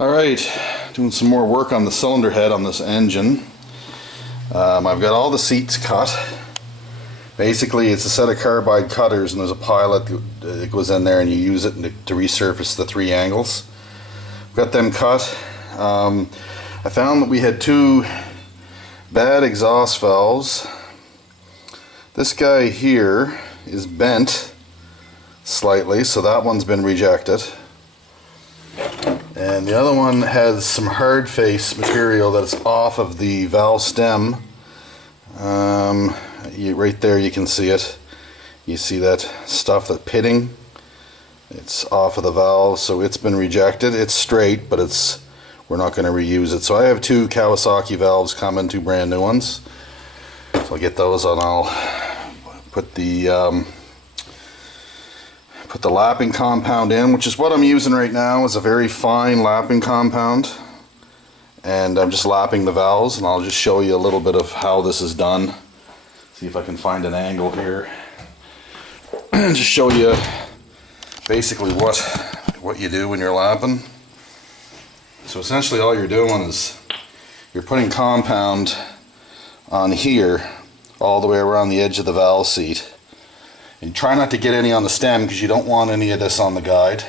Alright, doing some more work on the cylinder head on this engine. I've got all the seats cut. Basically it's a set of carbide cutters and there's a pilot that goes in there and you use it to resurface the three angles. Got them cut. I found that we had two bad exhaust valves. This guy here is bent slightly, so that one's been rejected. And the other one has some hard face material that's off of the valve stem. Right there you can see it. You see that stuff, that pitting? It's off of the valve, so it's been rejected. It's straight, but we're not going to reuse it. So I have two Kawasaki valves coming, two brand new ones. So I'll get those and I'll put the lapping compound in, which is what I'm using right now. Is a very fine lapping compound, and I'm just lapping the valves, and I'll just show you a little bit of how this is done. See if I can find an angle here and just show you basically what you do when you're lapping. So essentially all you're doing is you're putting compound on here all the way around the edge of the valve seat. And try not to get any on the stem because you don't want any of this on the guide.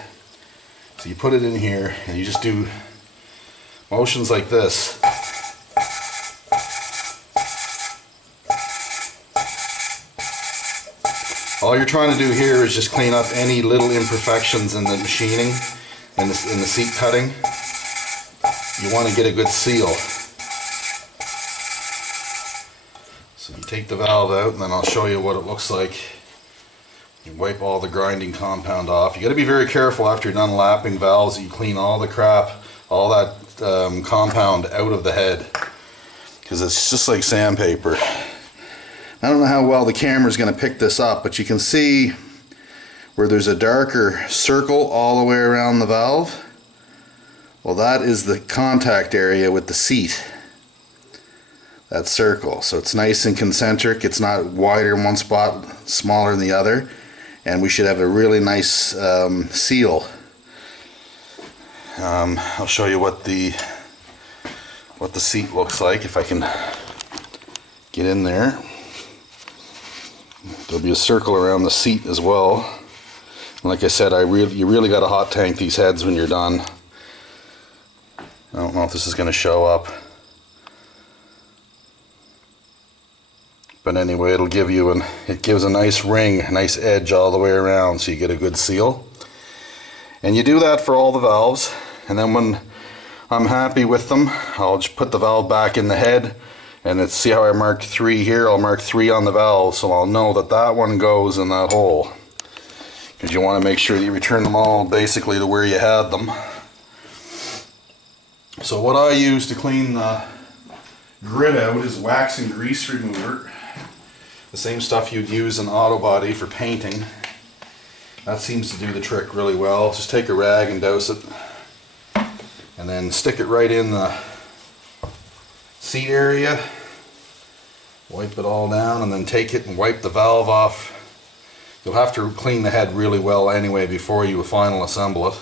So you put it in here and you just do motions like this. All you're trying to do here is just clean up any little imperfections in the machining and in the seat cutting. You want to get a good seal. So you take the valve out and then I'll show you what it looks like. You wipe all the grinding compound off. You got to be very careful after you're done lapping valves that you clean all the crap, all that compound out of the head, because it's just like sandpaper. I don't know how well the camera's going to pick this up, but you can see where there's a darker circle all the way around the valve. Well, that is the contact area with the seat. That circle. So it's nice and concentric. It's not wider in one spot, smaller in the other. And we should have a really nice seal. I'll show you what the seat looks like if I can get in there. There'll be a circle around the seat as well. And like I said, you really got to hot tank these heads when you're done. I don't know if this is going to show up. But anyway, it gives a nice ring, a nice edge all the way around, so you get a good seal. And you do that for all the valves, and then when I'm happy with them, I'll just put the valve back in the head, and see how I marked 3 here. I'll mark 3 on the valve, so I'll know that that one goes in that hole. Because you want to make sure that you return them all basically to where you had them. So what I use to clean the grid out is wax and grease remover. The same stuff you'd use in auto body for painting. That seems to do the trick really well. Just take a rag and douse it, and then stick it right in the seat area. Wipe it all down, and then take it and wipe the valve off. You'll have to clean the head really well anyway before you final assemble it.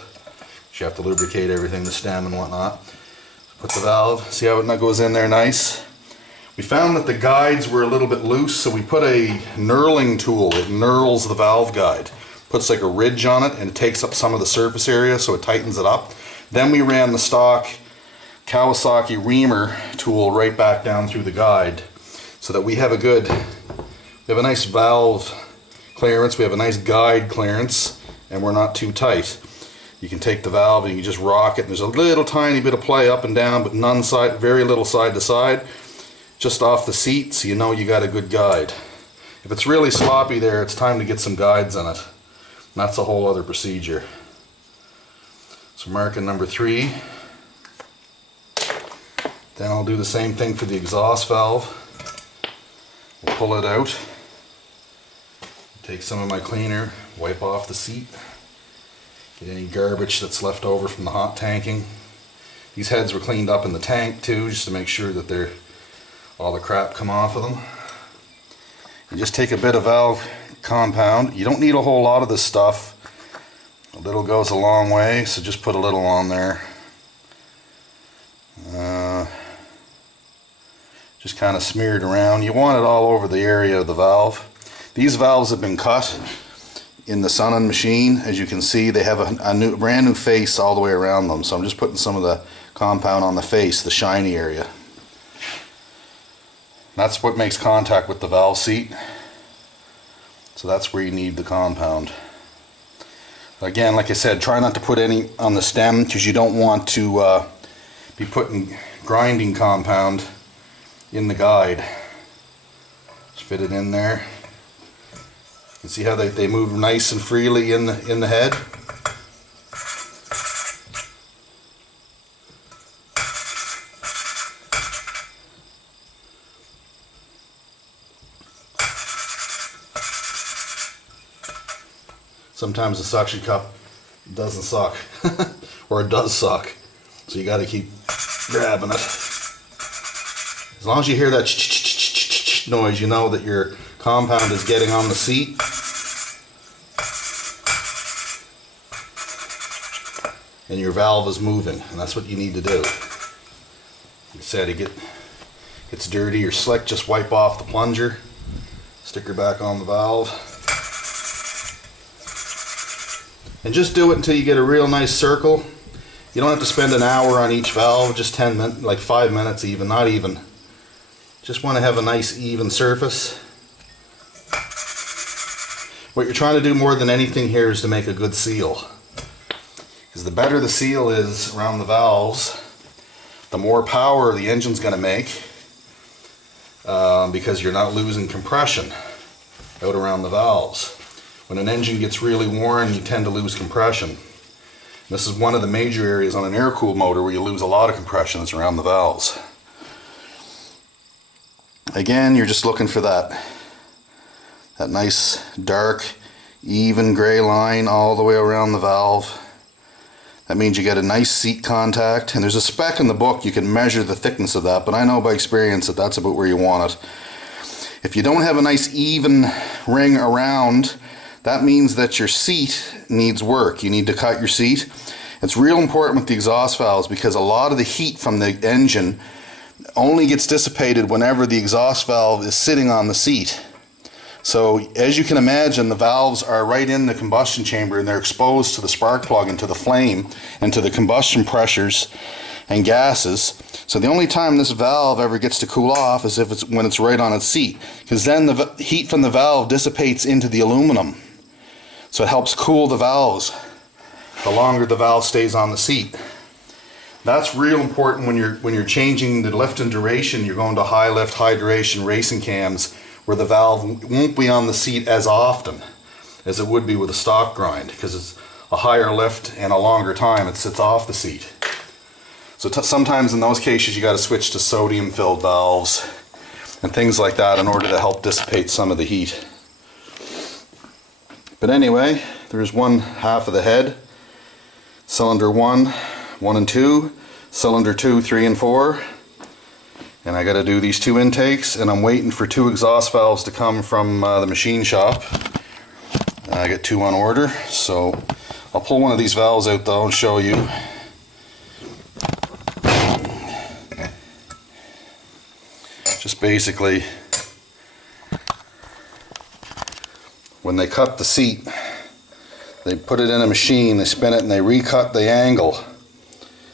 You have to lubricate everything, the stem and whatnot. Put the valve, see how it goes in there nice? We found that the guides were a little bit loose, so we put a knurling tool. It knurls the valve guide. Puts like a ridge on it and it takes up some of the surface area, so it tightens it up. Then we ran the stock Kawasaki reamer tool right back down through the guide, so that we have a nice valve clearance, we have a nice guide clearance, and we're not too tight. You can take the valve and you just rock it, and there's a little tiny bit of play up and down, but very little side to side. Just off the seat, so you know you got a good guide. If it's really sloppy there, it's time to get some guides in it. And that's a whole other procedure. So marking number 3. Then I'll do the same thing for the exhaust valve. We'll pull it out. Take some of my cleaner, wipe off the seat. Get any garbage that's left over from the hot tanking. These heads were cleaned up in the tank too, just to make sure that all the crap come off of them. You just take a bit of valve compound. You don't need a whole lot of this stuff. A little goes a long way, so just put a little on there. Just kind of smeared around. You want it all over the area of the valve. These valves have been cut in the Sun machine. As you can see, they have a brand new face all the way around them. So I'm just putting some of the compound on the face, the shiny area. That's what makes contact with the valve seat. So that's where you need the compound. Again, like I said, try not to put any on the stem because you don't want to be putting grinding compound in the guide. Just fit it in there. You can see how they move nice and freely in the head. Sometimes the suction cup doesn't suck, or it does suck, so you got to keep grabbing it. As long as you hear that noise, you know that your compound is getting on the seat. And your valve is moving, and that's what you need to do. Like I said, it gets dirty or slick, just wipe off the plunger, stick her back on the valve. And just do it until you get a real nice circle. You don't have to spend an hour on each valve, just 10 minutes, like 5 minutes even, not even. Just want to have a nice even surface. What you're trying to do more than anything here is to make a good seal. Because the better the seal is around the valves, the more power the engine's going to make, because you're not losing compression out around the valves. When an engine gets really worn, you tend to lose compression. This is one of the major areas on an air-cooled motor where you lose a lot of compression is around the valves. Again, you're just looking for that nice, dark, even gray line all the way around the valve. That means you get a nice seat contact, and there's a spec in the book you can measure the thickness of that, but I know by experience that that's about where you want it. If you don't have a nice even ring around, that means that your seat needs work. You need to cut your seat. It's real important with the exhaust valves because a lot of the heat from the engine only gets dissipated whenever the exhaust valve is sitting on the seat. So as you can imagine, the valves are right in the combustion chamber and they're exposed to the spark plug and to the flame and to the combustion pressures and gases. So the only time this valve ever gets to cool off is when it's right on its seat, because then the heat from the valve dissipates into the aluminum. So it helps cool the valves the longer the valve stays on the seat. That's real important when you're changing the lift and duration. You're going to high lift, high duration racing cams where the valve won't be on the seat as often as it would be with a stock grind, because it's a higher lift and a longer time it sits off the seat. So sometimes in those cases you got to switch to sodium filled valves and things like that in order to help dissipate some of the heat. But anyway, there's one half of the head. Cylinder 1, 1 and 2, cylinder 2, 3 and 4. And I got to do these 2 intakes, and I'm waiting for 2 exhaust valves to come from the machine shop. I got 2 on order, so I'll pull one of these valves out though and show you. Just basically, when they cut the seat, they put it in a machine, they spin it, and they recut the angle.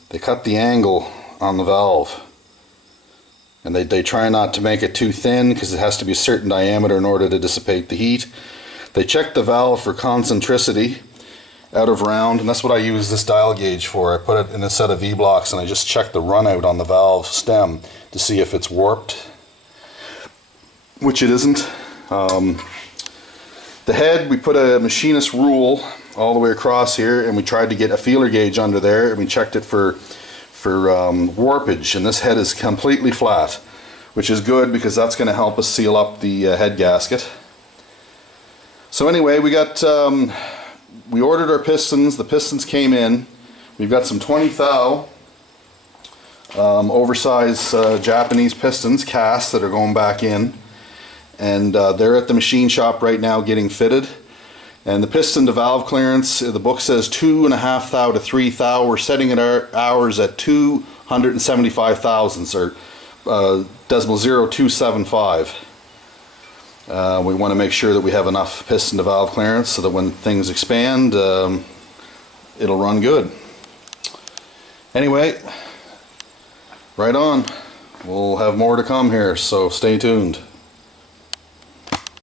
They cut the angle on the valve. And they try not to make it too thin because it has to be a certain diameter in order to dissipate the heat. They check the valve for concentricity out of round, and that's what I use this dial gauge for. I put it in a set of V-blocks and I just check the run out on the valve stem to see if it's warped, which it isn't. The head, we put a machinist rule all the way across here, and we tried to get a feeler gauge under there, and we checked it for warpage, and this head is completely flat, which is good because that's going to help us seal up the head gasket. So anyway, we ordered our pistons. The pistons came in. We've got some 20 thou oversized Japanese pistons, cast, that are going back in. And they're at the machine shop right now getting fitted. And the piston to valve clearance, the book says 2.5 thou to 3 thou. We're setting it ours at 275 thousandths, or decimal 0.275. We want to make sure that we have enough piston to valve clearance so that when things expand, it'll run good. Anyway, right on. We'll have more to come here, so stay tuned.